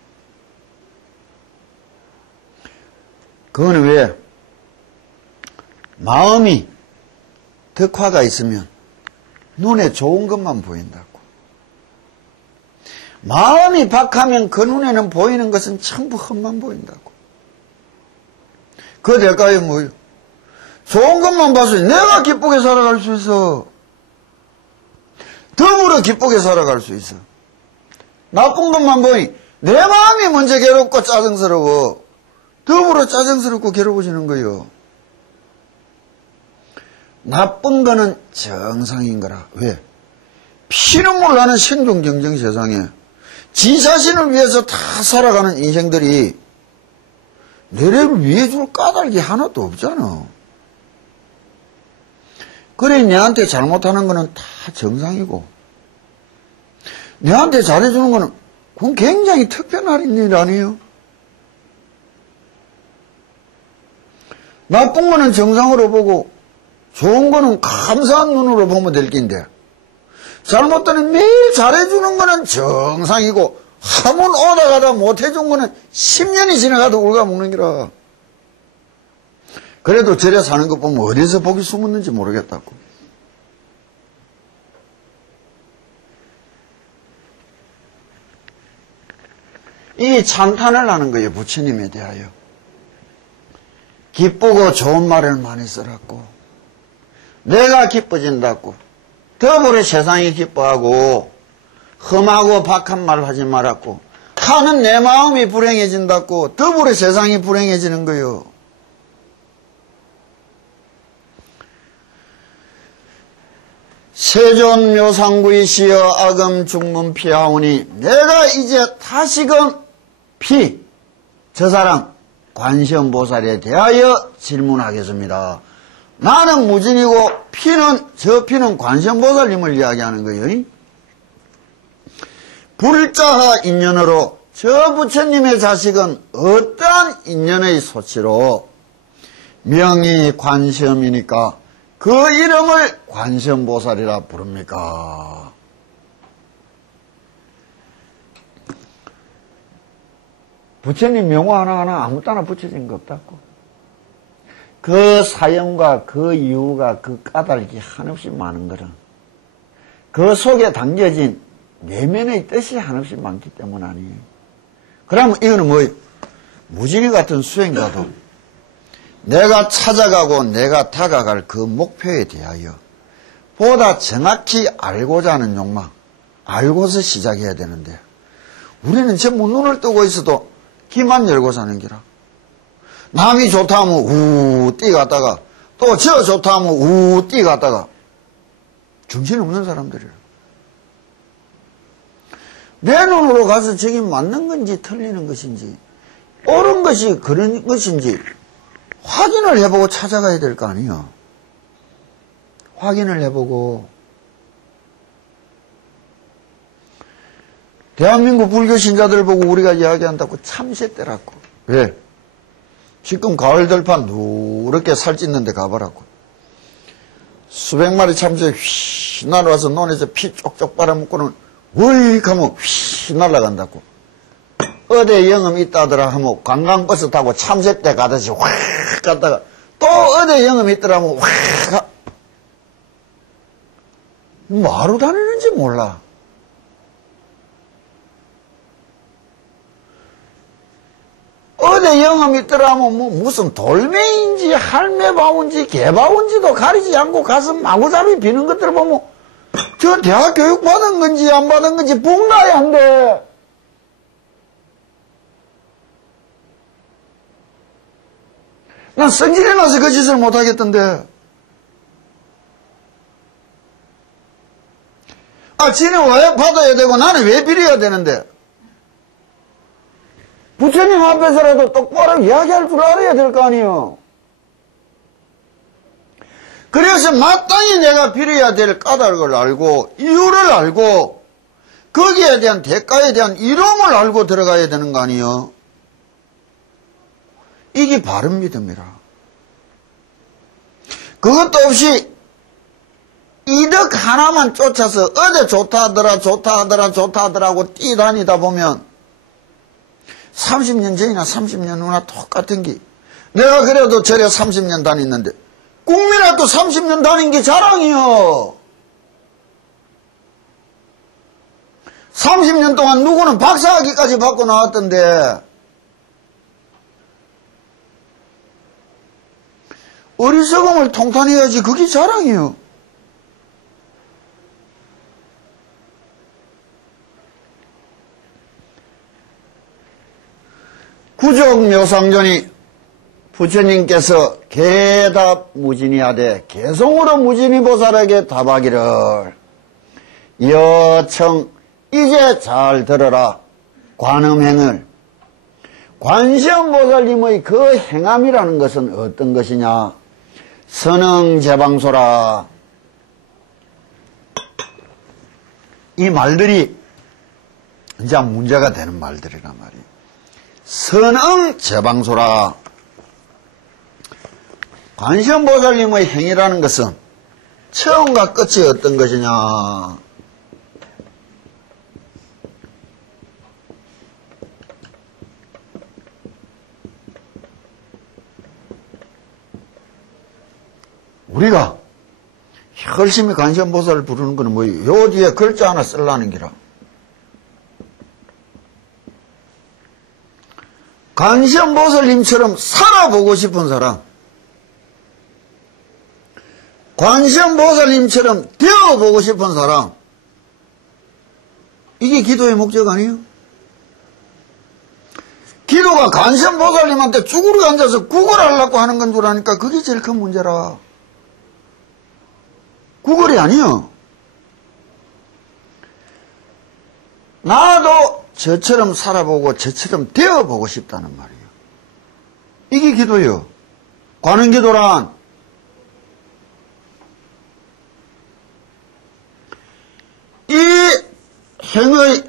그거는 왜? 마음이 덕화가 있으면 눈에 좋은 것만 보인다고. 마음이 박하면 그 눈에는 보이는 것은 전부 헛만 보인다고. 그 대가에 뭐예요? 좋은 것만 봐서 내가 기쁘게 살아갈 수 있어. 더불어 기쁘게 살아갈 수 있어. 나쁜 것만 보니 내 마음이 먼저 괴롭고 짜증스러워. 더불어 짜증스럽고 괴로워지는 거예요. 나쁜 거는 정상인 거라. 왜? 피눈물 나는 생존 경쟁 세상에 지 자신을 위해서 다 살아가는 인생들이 너를 위해 줄 까닭이 하나도 없잖아. 그래 내한테 잘못하는 거는 다 정상이고 내한테 잘해주는 거는 그건 굉장히 특별한 일 아니에요? 나쁜 거는 정상으로 보고 좋은 거는 감사한 눈으로 보면 될 낀데 잘못되는 매일 잘해주는 거는 정상이고 한번 오다 가다 못해준 거는 10년이 지나가도 울가먹는 기라. 그래도 절에 사는 거 보면 어디서 복이 숨었는지 모르겠다고. 이 찬탄을 하는 거예요. 부처님에 대하여. 기쁘고 좋은 말을 많이 써놨고 내가 기뻐진다고 더불어 세상이 기뻐하고 험하고 박한 말 하지 말았고 하는 내 마음이 불행해진다고 더불어 세상이 불행해지는 거요. 세존 묘상구이시여 악음 중문 피하오니 내가 이제 다시금 저 사람 관세음보살에 대하여 질문하겠습니다. 나는 무진이고 저 피는 관세음보살님을 이야기하는 거예요. 불자하 인연으로 저 부처님의 자식은 어떠한 인연의 소치로 명이 관세음이니까 그 이름을 관세음보살이라 부릅니까? 부처님 명호 하나하나 아무 따나 붙여진 거 없다고. 그 사연과 그 이유가 그 까닭이 한없이 많은 거는 그 속에 담겨진 내면의 뜻이 한없이 많기 때문 아니에요. 그러면 이거는 뭐예요? 무진이 같은 수행자도 내가 찾아가고 내가 다가갈 그 목표에 대하여 보다 정확히 알고자 하는 욕망, 알고서 시작해야 되는데 우리는 전부 눈을 뜨고 있어도 귀만 열고 사는 기라. 남이 좋다 하면 우 뛰어갔다가 또 저 좋다 하면 우 뛰어갔다가 정신없는 사람들이라. 내 눈으로 가서 저게 맞는 건지 틀리는 것인지 옳은 것이 그런 것인지 확인을 해보고 찾아가야 될 거 아니에요. 확인을 해보고. 대한민국 불교 신자들 보고 우리가 이야기한다고 참새떼라고. 왜? 지금 가을 들판 누렇게 살찌는 데 가보라고. 수백 마리 참새 휘 날아와서 논에서 피 쪽쪽 빨아먹고는 월익 하면 휘 날아간다고. 어디 영음 있다더라 하면 관광버스 타고 참새떼 가듯이 확 갔다가 또 어디 영음 있더라 하면 확 뭐하러 다니는지 몰라. 어디 영음 있더라 하면 뭐 무슨 돌멩인지 할매바운지 개바운지도 가리지 않고 가서 마구잡이 비는 것들 보면 저 대학 교육 받은 건지 안 받은 건지 복나야 한데. 난 성질이 나서 그 짓을 못하겠던데. 지는 왜 받아야 되고 나는 왜 빌어야 되는데. 부처님 앞에서라도 똑바로 이야기할 줄 알아야 될 거 아니에요. 그래서 마땅히 내가 빌어야 될 까닭을 알고 이유를 알고 거기에 대한 대가에 대한 이름을 알고 들어가야 되는 거 아니에요. 이게 바른 믿음이라. 그것도 없이 이득 하나만 쫓아서 어디 좋다 하더라 좋다 하더라 좋다 하더라고 뛰다니다 보면 30년 전이나 30년 후나 똑같은 게 내가 그래도 절에 30년 다녔는데 꿈이라도 30년 다닌 게 자랑이요. 30년 동안 누구는 박사학위까지 받고 나왔던데 어리석음을 통탄해야지 그게 자랑이요. 구족묘상전이 부처님께서 개답 무진이하되 개성으로 무진이보살에게 답하기를 여청 이제 잘 들어라. 관음행을 관세음보살님의 그 행함이라는 것은 어떤 것이냐. 선응제방소라. 이 말들이 이제 문제가 되는 말들이란 말이에요. 선응제방소라. 관세음보살님의 행위라는 것은 처음과 끝이 어떤 것이냐. 우리가 열심히 관세음보살을 부르는 거는 뭐예요? 요 뒤에 글자 하나 쓰려는 기라. 관세음보살님처럼 살아보고 싶은 사람, 관세음보살님처럼 되어보고 싶은 사람, 이게 기도의 목적 아니에요? 기도가 관세음보살님한테 쭈그려 앉아서 구걸하려고 하는 건 줄 아니까 그게 제일 큰 문제라. 구걸이 아니요. 나도 저처럼 살아보고 저처럼 되어보고 싶다는 말이에요. 이게 기도예요. 관음기도란 이 행의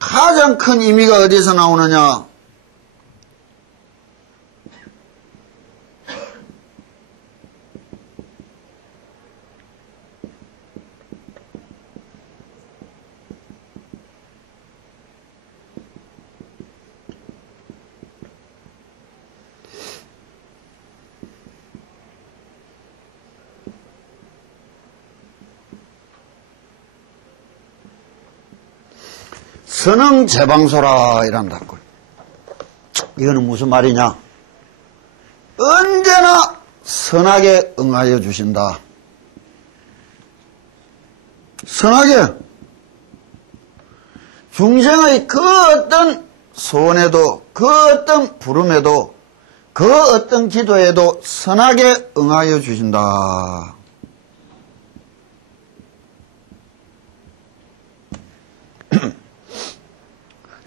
가장 큰 의미가 어디서 나오느냐? 선응제방소라 이란다고. 이거는 무슨 말이냐? 언제나 선하게 응하여 주신다. 선하게 중생의 그 어떤 소원에도 그 어떤 부름에도 그 어떤 기도에도 선하게 응하여 주신다.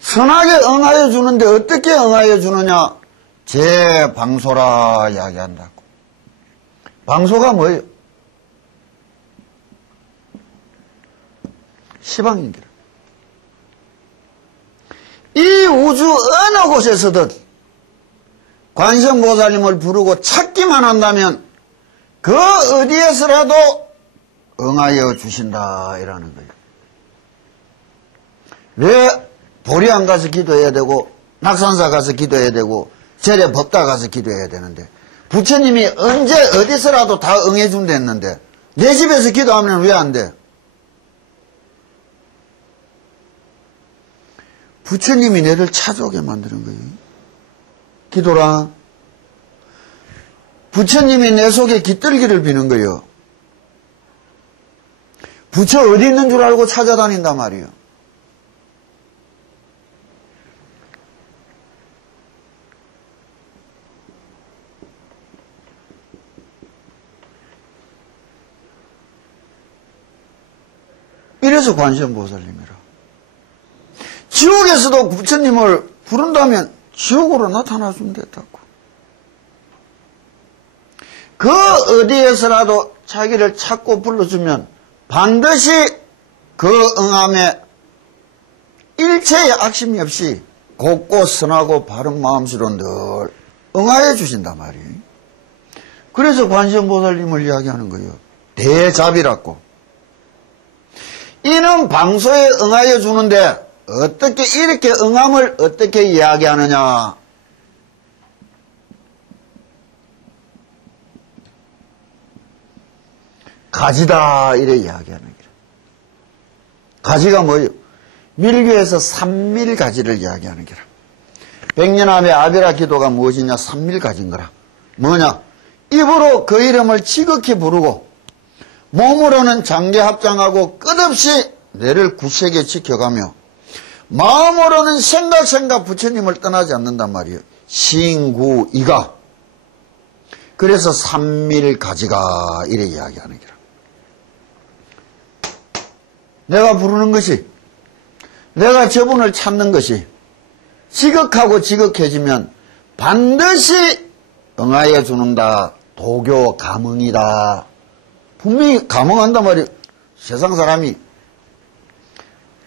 선하게 응하여 주는데 어떻게 응하여 주느냐? 제 방소라 이야기한다고. 방소가 뭐예요? 시방인기라. 이 우주 어느 곳에서든 관세음보살님을 부르고 찾기만 한다면 그 어디에서라도 응하여 주신다 이라는 거예요. 왜 보리안 가서 기도해야 되고 낙산사 가서 기도해야 되고 절에 법당 가서 기도해야 되는데 부처님이 언제 어디서라도 다 응해 준다 했는데 내 집에서 기도하면 왜 안 돼? 부처님이 내를 찾아오게 만드는 거예요. 기도라. 부처님이 내 속에 깃들기를 비는 거예요. 부처 어디 있는 줄 알고 찾아다닌단 말이에요. 이래서 관세음보살님이라. 지옥에서도 부처님을 부른다면 지옥으로 나타나주면 됐다고. 그 어디에서라도 자기를 찾고 불러주면 반드시 그 응함에 일체의 악심이 없이 곱고 선하고 바른 마음씨로 늘 응하여 주신단 말이에요. 그래서 관세음보살님을 이야기하는 거예요. 대잡이라고. 이는 방소에 응하여 주는데 어떻게 이렇게 응함을 어떻게 이야기하느냐? 가지다 이래 이야기하는 거예요. 가지가 뭐예요? 밀교에서 삼밀가지를 이야기하는 거라. 백년함의 아비라 기도가 무엇이냐? 삼밀가지인 거라. 뭐냐? 입으로 그 이름을 지극히 부르고 몸으로는 장계합장하고 끝없이 뇌를 굳세게 지켜가며 마음으로는 생각 부처님을 떠나지 않는단 말이에요. 신구이가. 그래서 삼밀가지가 이래 이야기하는 거라. 내가 부르는 것이, 내가 저분을 찾는 것이 지극하고 지극해지면 반드시 응하여 주는다. 도교 감응이다. 분명히 감응한단 말이에요. 세상 사람이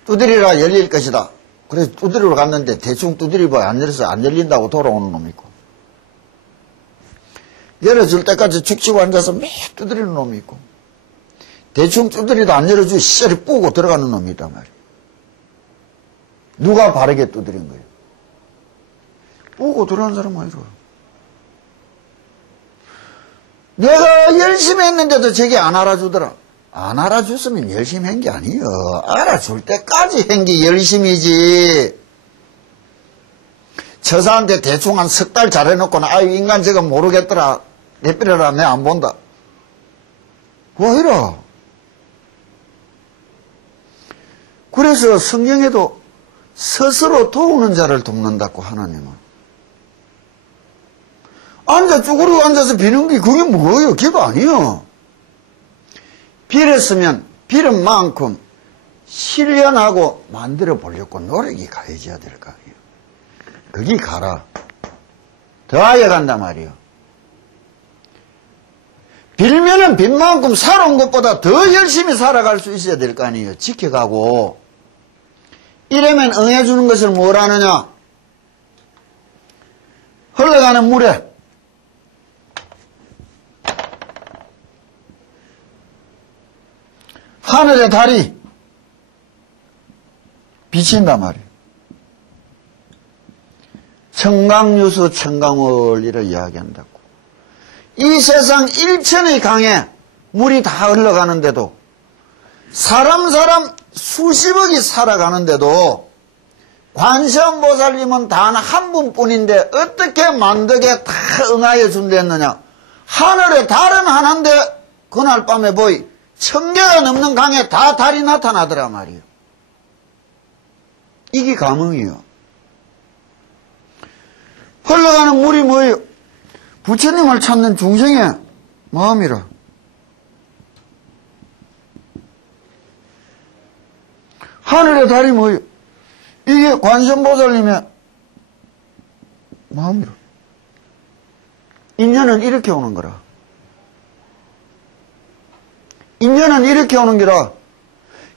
두드리라 열릴 것이다. 그래서 두드리러 갔는데 대충 두드리봐 안 열려서 안 열린다고 돌아오는 놈이 있고, 열어줄 때까지 죽치고 앉아서 매 두드리는 놈이 있고, 대충 두드리도 안 열어주고 씨알이 뿌고 들어가는 놈이 있단 말이에요. 누가 바르게 두드린 거예요? 뿌고 들어가는 사람 아니죠. 내가 열심히 했는데도 저게 안 알아주더라. 안 알아줬으면 열심히 한 게 아니여. 알아줄 때까지 한 게 열심이지. 처사한테 대충 한 석 달 잘해놓고는 아유 인간 저거 모르겠더라. 내삐려라 내 안 본다. 뭐 이러. 그래서 성경에도 스스로 도우는 자를 돕는다고 하나님은. 쭈그리고 앉아서 비는 게 그게 뭐예요? 기도 아니요. 빌었으면 빌은 만큼 실현하고 만들어 보려고 노력이 가해져야 될 거 아니에요. 거기 가라. 더하여 간단 말이에요. 빌면은 빈 만큼 살아온 것보다 더 열심히 살아갈 수 있어야 될 거 아니에요. 지켜가고. 이러면 응해주는 것을 뭘 하느냐? 흘러가는 물에 하늘의 달이 비친단 말이에요. 청강유수 청강월리를 이야기한다고. 이 세상 일천의 강에 물이 다 흘러가는데도 사람 수십억이 살아가는데도 관세음보살님은 단 한 분뿐인데 어떻게 만덕에 다 응하여 준댔느냐. 하늘에 달은 하나인데 그날 밤에 보이 1000개가 넘는 강에 다 달이 나타나더라 말이에요. 이게 감흥이요. 흘러가는 물이 뭐예요? 부처님을 찾는 중생의 마음이라. 하늘의 달이 뭐예요? 이게 관세음보살님의 마음이라. 인연은 이렇게 오는 거라. 인연은 이렇게 오는 게라.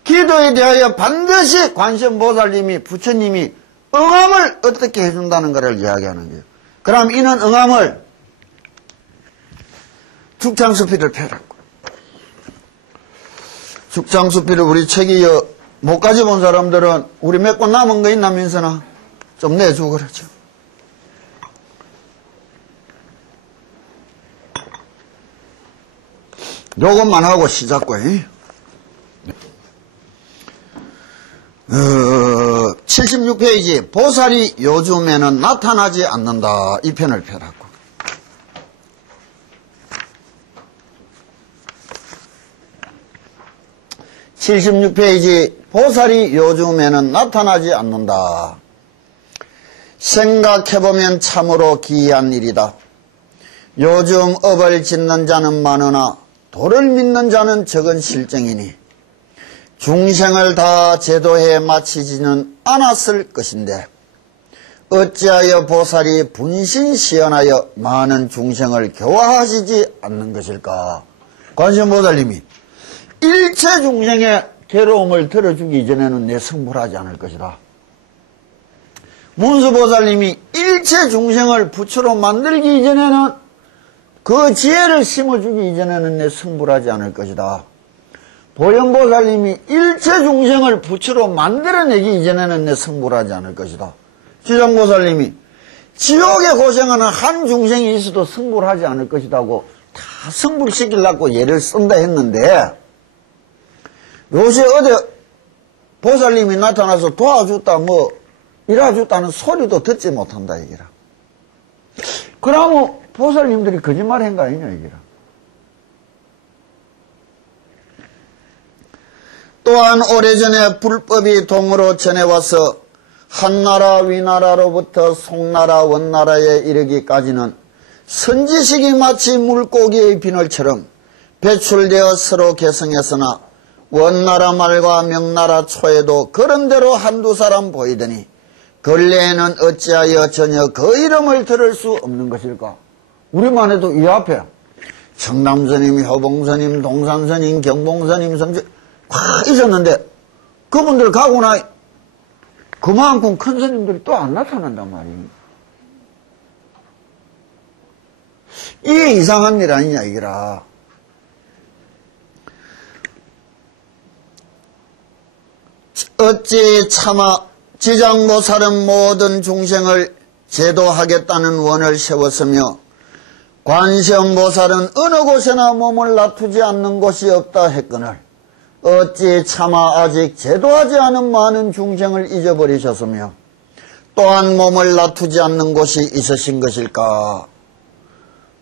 기도에 대하여 반드시 관세음보살님이 부처님이 응함을 어떻게 해준다는 것을 이야기하는 거예요. 그럼 이는 응함을 죽창수필을 펴라고. 죽창수필을 우리 책이 못 가져본 사람들은 우리 몇 권 남은 거 있나 민서나 좀 내주고 그러죠. 요것만 하고 시작고. 76페이지 보살이 요즘에는 나타나지 않는다. 이 편을 펴라고. (76페이지) 보살이 요즘에는 나타나지 않는다. 생각해보면 참으로 기이한 일이다. 요즘 업을 짓는 자는 많으나 도를 믿는 자는 적은 실정이니 중생을 다 제도해 마치지는 않았을 것인데 어찌하여 보살이 분신시연하여 많은 중생을 교화하시지 않는 것일까? 관세음보살님이 일체 중생의 괴로움을 들어주기 전에는 내 성불하지 않을 것이다. 문수보살님이 일체 중생을 부처로 만들기 이전에는 그 지혜를 심어주기 이전에는 내 성불하지 않을 것이다. 보현보살님이 일체 중생을 부처로 만들어내기 이전에는 내 성불하지 않을 것이다. 지장보살님이 지옥에 고생하는 한 중생이 있어도 성불하지 않을 것이다고 다 성불시키려고 예를 쓴다 했는데 요새 어디 보살님이 나타나서 도와줬다 뭐 이래줬다는 소리도 듣지 못한다 얘기라. 그러면 보살님들이 거짓말한 거 아니냐 얘기라. 또한 오래전에 불법이 동으로 전해와서 한나라 위나라로부터 송나라 원나라에 이르기까지는 선지식이 마치 물고기의 비늘처럼 배출되어 서로 개성했으나 원나라 말과 명나라 초에도 그런 대로 한두 사람 보이더니 근래에는 어찌하여 전혀 그 이름을 들을 수 없는 것일까? 우리만 해도 이 앞에 청남스님, 효봉스님, 동산스님, 경봉스님, 성지 꽉 있었는데 그분들 가고 나 그만큼 큰 스님들이 또 안 나타난단 말이에요. 이게 이상한 일 아니냐 이거라. 어찌 차마 지장보살은 모든 중생을 제도하겠다는 원을 세웠으며 관세음보살은 어느 곳에나 몸을 놔두지 않는 곳이 없다 했거늘 어찌 차마 아직 제도하지 않은 많은 중생을 잊어버리셨으며 또한 몸을 놔두지 않는 곳이 있으신 것일까?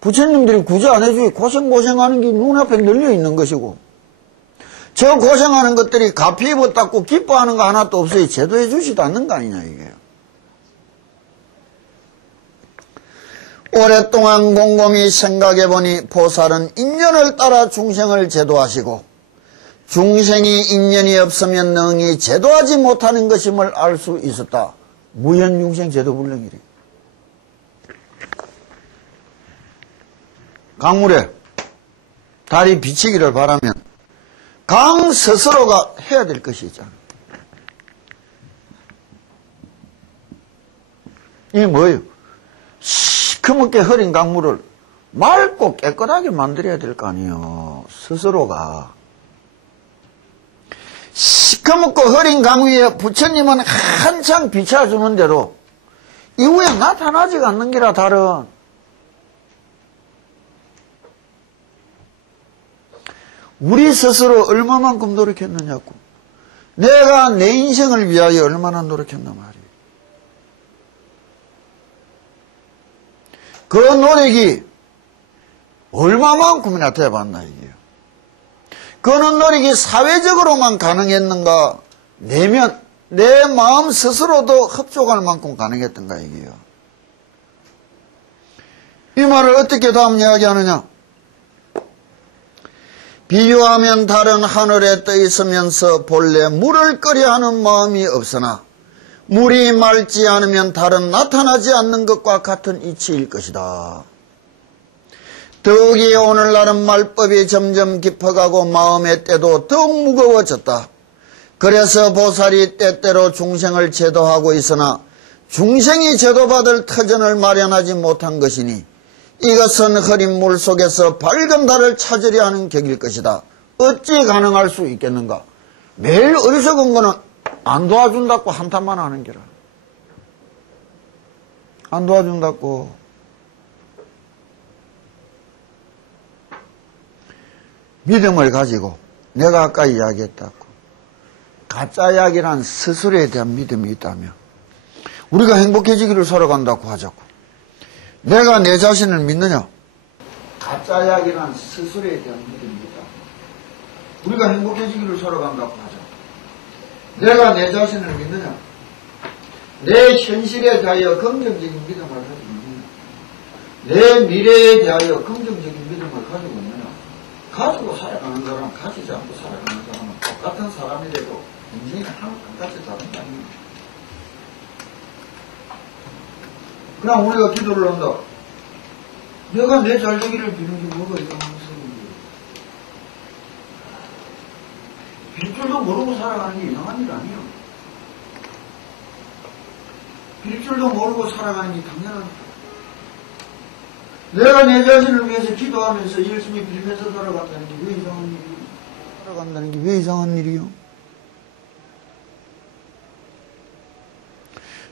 부처님들이 구제 안 해주기 고생하는 게 눈앞에 널려 있는 것이고 저 고생하는 것들이 가피 입었다고 기뻐하는 거 하나도 없어요. 제도해 주지도 않는 거 아니냐 이게. 오랫동안 곰곰이 생각해보니 보살은 인연을 따라 중생을 제도하시고 중생이 인연이 없으면 능히 제도하지 못하는 것임을 알 수 있었다. 무현중생 제도불능이래. 강물에 달이 비치기를 바라면 강 스스로가 해야 될 것이 있잖아. 이게 뭐예요? 시커멓게 흐린 강물을 맑고 깨끗하게 만들어야 될 거 아니에요. 스스로가. 시커멓고 흐린 강 위에 부처님은 한창 비춰주는 대로 이후에 나타나지가 않는 게라 달은. 우리 스스로 얼마만큼 노력했느냐고. 내가 내 인생을 위하여 얼마나 노력했나 말이에요. 그 노력이 얼마만큼이나 돼봤나 이게요. 그 노력이 사회적으로만 가능했는가 내 마음 스스로도 흡족할 만큼 가능했던가 이게요. 이 말을 어떻게 다음 이야기하느냐. 비유하면 달은 하늘에 떠 있으면서 본래 물을 끓여 하는 마음이 없으나 물이 맑지 않으면 달은 나타나지 않는 것과 같은 이치일 것이다. 더욱이 오늘날은 말법이 점점 깊어가고 마음의 때도 더욱 무거워졌다. 그래서 보살이 때때로 중생을 제도하고 있으나 중생이 제도받을 터전을 마련하지 못한 것이니 이것은 흐린 물 속에서 밝은 달을 찾으려 하는 격일 것이다. 어찌 가능할 수 있겠는가? 매일 어리석은 거는 안 도와준다고 한탄만 하는 게라. 안 도와준다고. 믿음을 가지고 내가 아까 이야기했다고. 가짜 약이란 스스로에 대한 믿음이 있다면 우리가 행복해지기를 살아간다고 하자고. 내가 내 자신을 믿느냐? 가짜 약이란 스스로에 대한 믿음이 있다. 우리가 행복해지기를 살아간다고 하자고. 내가 내 자신을 믿느냐? 내 현실에 대하여 긍정적인 믿음을 가지고 있느냐? 내 미래에 대하여 긍정적인 믿음을 가지고 있느냐? 가지고 살아가는 사람, 가지지 않고 살아가는 사람은 똑같은 사람이라도 인생이 하나도 똑같이 다른 게 아닙니다. 그럼 우리가 기도를 한다. 내가 내 잘되기를 비는 게 뭐가 이상한 소리인지. 빌 줄도 모르고 살아가는 게 이상한 일 아니에요. 빌 줄도 모르고 살아가는 게 당연한 일. 내가 내 자신을 위해서 기도하면서 열심히 빌면서 살아간다는 게 왜 이상한 일이요? 살아간다는 게 왜 이상한 일이요?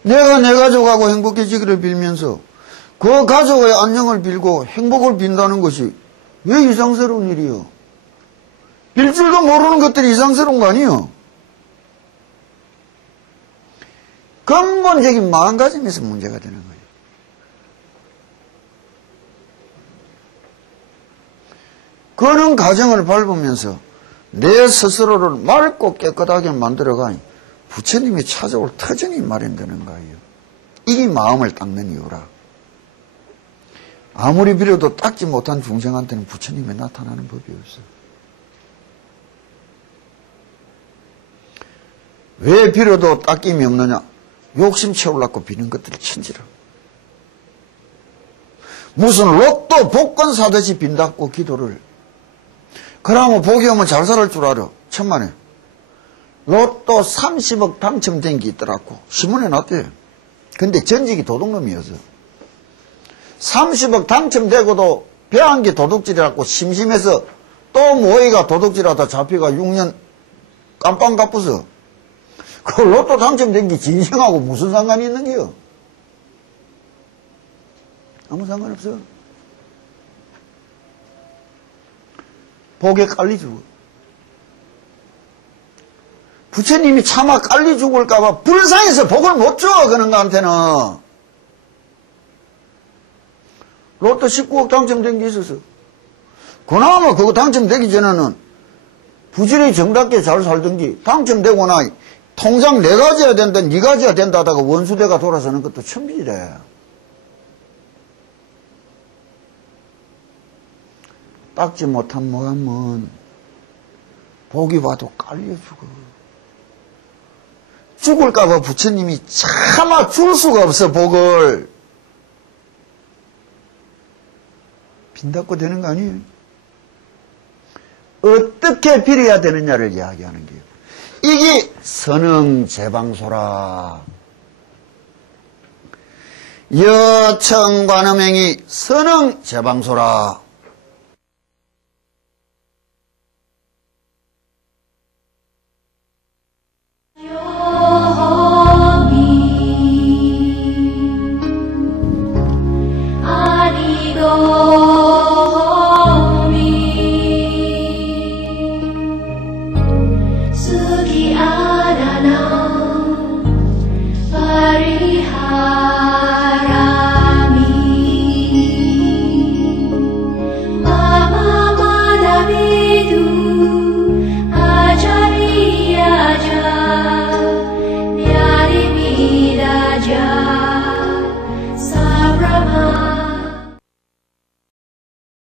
내가 내 가족하고 행복해지기를 빌면서 그 가족의 안녕을 빌고 행복을 빈다는 것이 왜 이상스러운 일이요? 빌 줄도 모르는 것들이 이상스러운 거 아니에요? 근본적인 마음가짐에서 문제가 되는 거예요. 그런 가정을 밟으면서 내 스스로를 맑고 깨끗하게 만들어가니 부처님이 찾아올 터전이 마련되는 거예요. 이게 마음을 닦는 이유라. 아무리 빌어도 닦지 못한 중생한테는 부처님이 나타나는 법이 없어요. 왜 빌어도 닦임이 없느냐? 욕심 채우려고 비는 것들을 천지라. 무슨 로또 복권 사듯이 빈다고 기도를. 그러면 복이 오면 잘 살 줄 알아. 천만에. 로또 30억 당첨된 게 있더라고. 신문에 났대요. 근데 전직이 도둑놈이어서 30억 당첨되고도 배한 게 도둑질이라고 심심해서 또 모이가 도둑질하다 잡혀가 6년 깜빵 가쁘서 그 로또 당첨된 게 진생하고 무슨 상관이 있는 게요? 아무 상관없어. 복에 깔리 죽어. 부처님이 차마 깔리 죽을까봐 불쌍해서 복을 못 줘, 그런 거한테는. 로또 19억 당첨된 게 있어서. 그나마 그거 당첨되기 전에는 부지런히 정답게 잘 살던지, 당첨되거나 통장 내 가져야 된다, 네 가져야 된다 하다가 원수대가 돌아서는 것도 천비래. 닦지 못한 모함은 복이 와도 깔려 죽어. 죽을까봐 부처님이 차마 줄 수가 없어, 복을. 빈닫고 되는 거 아니에요? 어떻게 빌어야 되느냐를 이야기하는 거예요. 이게 선응제방소라. 여청관음행이 선응제방소라. 수기아